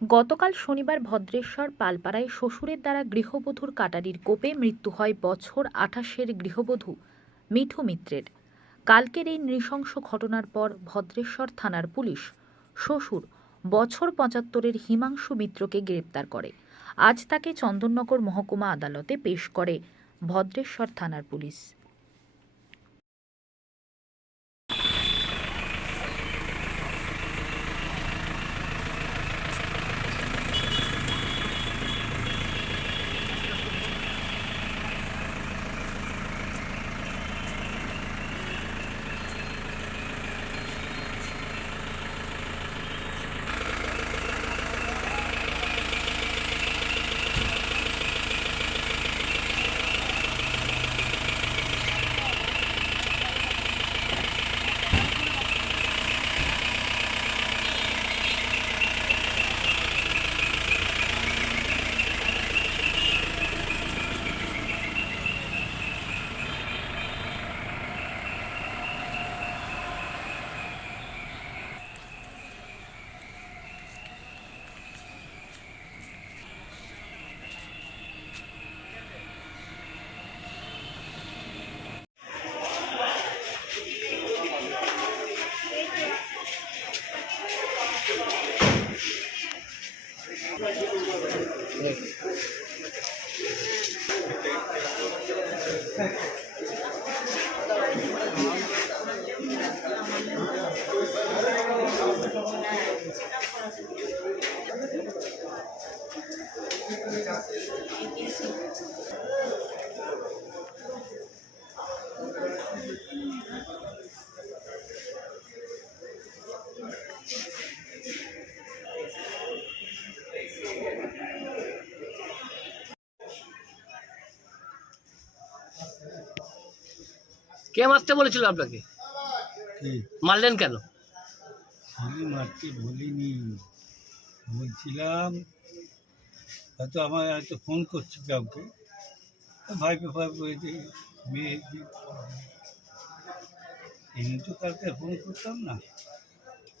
গতকাল শনিবার ভদ্রেশ্বর পালপাড়ায় শ্বশুরের দ্বারা গৃহবধূর কাটারির কোপে মৃত্যু হয় বছর ২৮-এর গৃহবধূ মিঠু মিত্রের। কালকের এই নৃশংস ঘটনার পর ভদ্রেশ্বর থানার পুলিশ শ্বশুর বছর ৭৫-এর হিমাংশু মিত্রকে গ্রেপ্তার করে। আজ তাকে চন্দননগর মহকুমা আদালতে পেশ করে ভদ্রেশ্বর থানার পুলিশ। কে মারতে বলেছিল আপনাকে? কি মারলেন কেন? আমি মারতে বলিনি, বলছিলাম হয়তো আমার হয়তো ফোন করছি কাউকে, ভাইপো ফাইপো মেয়ে এমনি তো কালকে ফোন করতাম না।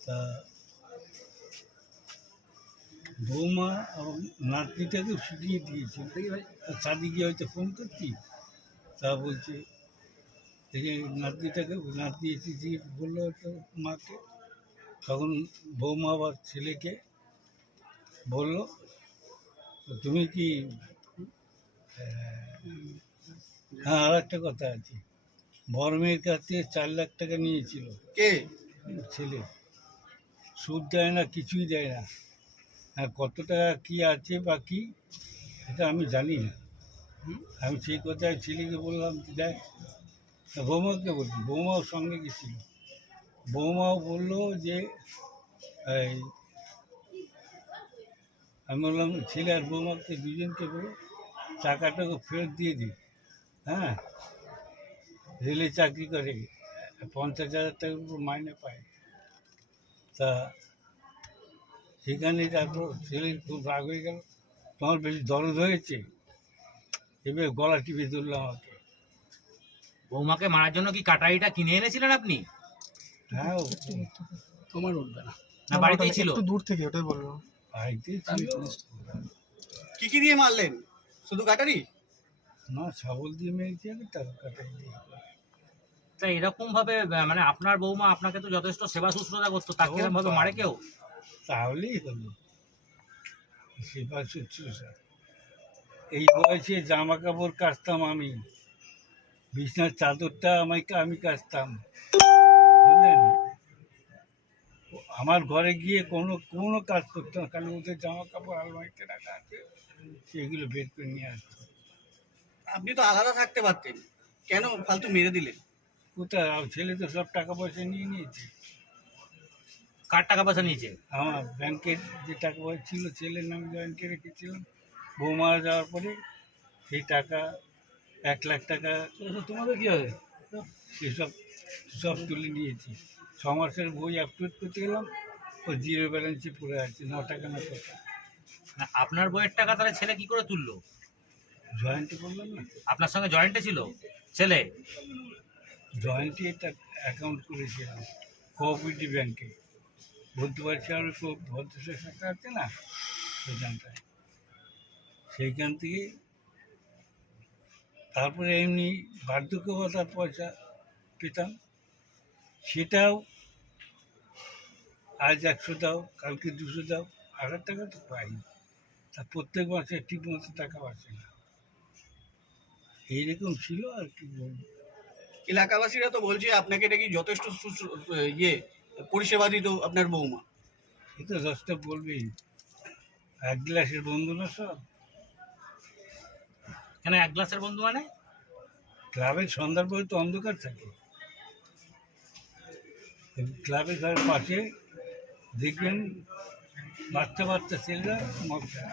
তা বৌমা এবং নাতনিটাকে শিখিয়ে দিয়েছে, সাদি গিয়ে হয়তো ফোন করছি, তা বলছে এই যে নাতনি এসেছি বললো তো মাকে, তখন বৌমা আবার ছেলেকে বললো তুমি কি হ্যাঁ, আর একটা কথা আছে, বড় মেয়ের কাছ থেকে 4 লাখ টাকা নিয়েছিল। কে? ছেলে। সুদ দেয় না, কিছুই দেয় না। হ্যাঁ, কত টাকা কী আছে বাকি এটা আমি জানি না। আমি সেই কথায় ছেলেকে বললাম দেখ, বৌমাকে বলছি, বৌমাও সঙ্গে গেছিল। বৌমাও বললো যে এই আমি বললাম ছেলে আর বৌমাকে দুজনকে বলো টাকাটাকে ফেরত দিয়ে দিই। হ্যাঁ, রেলে চাকরি করে, 50,000 টাকার উপর মাইনে পায়। তা সেখানে তারপর ছেলের খুব রাগ হয়ে গেল, তোমার বেশি দরদ হয়েছে, এবার গলা টিপে ধরলো আমাকে। বৌমাকে মারার জন্য কি কাটারিটা কিনে এনেছিলেন আপনি? হ্যাঁ, তোমার উঠবে না, না বাড়িতেই ছিল? একটু দূর থেকে, ওটাই বলবো। বাড়িতেই ছিল। কি দিয়ে মারলেন? শুধু কাটারি? না, ছাগল দিয়ে মেরেছি, আমি টাকা কাটাই দিয়ে। তা এরকম ভাবে মানে আপনার বৌমা আপনাকে তো যথেষ্ট সেবা শুশ্রূষা করতো, তাকে এরকম ভাবে মারে কেউ? তাহলেই হলো সেবা শুশ্রূষা। এই বয়সে জামা কাপড় কাচতাম আমি, বিছনার চাদরটা আমি কাচতাম, বুঝলেন? আমার ঘরে গিয়ে কোনো কাজ করতো না, কারণ ওদের জামা কাপড় আলমারিতে রাখা আছে, সেগুলো বের করে নিয়ে আসতো। আপনি তো আলাদা থাকতে পারতেন, কেন ফালতু মেরে দিলেন? কোথায়, আর ছেলে তো সব টাকা পয়সা নিয়ে নিয়েছে। কার টাকা পয়সা নিয়েছে? আমার ব্যাংকের যে টাকা পয়সা ছিল ছেলের নামে ব্যাংকে রেখেছিলাম, বউ মারা যাওয়ার পরে সেই টাকা 1 লাখ টাকা তোমাদের কী হবে সেসব সব তুলে নিয়েছি। 6 মাসের বই আপলোড করতে গেলাম, ও জিরো ব্যালেন্সে পড়ে আছে, 9 টাকা না টাকা। না, আপনার বইয়ের টাকা তাহলে ছেলে কি করে তুললো? জয়েন্টে বললাম না, আপনার সঙ্গে জয়েন্টে ছিল ছেলে? জয়েন্টে এটা অ্যাকাউন্ট করেছিলাম কোঅপারেটিভ ব্যাংকে, বলতে পারছি আর ভদ্রেশ্বর শাখা আছে না সেখানটায়, সেইখান থেকে তারপরে এমনি বার্ধক্য ভাতার পয়সা পেতাম, সেটাও আজ 100 দাও, কালকে 200 দাও, 1000 টাকা তো পাই। তা প্রত্যেক মাসে ঠিক মতো টাকা পাচ্ছে না, এইরকম ছিল আর কি বলবো। এলাকাবাসীরা তো বলছে আপনাকে নাকি যথেষ্ট পরিষেবা দিত আপনার বৌমা। এ তো 10টা বলবেই, এক গ্লাসের বন্ধু না সব। কেন এক গ্লাসের বন্ধু মানে? ক্লাবের সন্ধ্যার পরে তো অন্ধকার থাকে, ক্লাবের ঘরের পাশে দেখবেন বাচ্চা বাচ্চা ছেলেরা মদ খায়।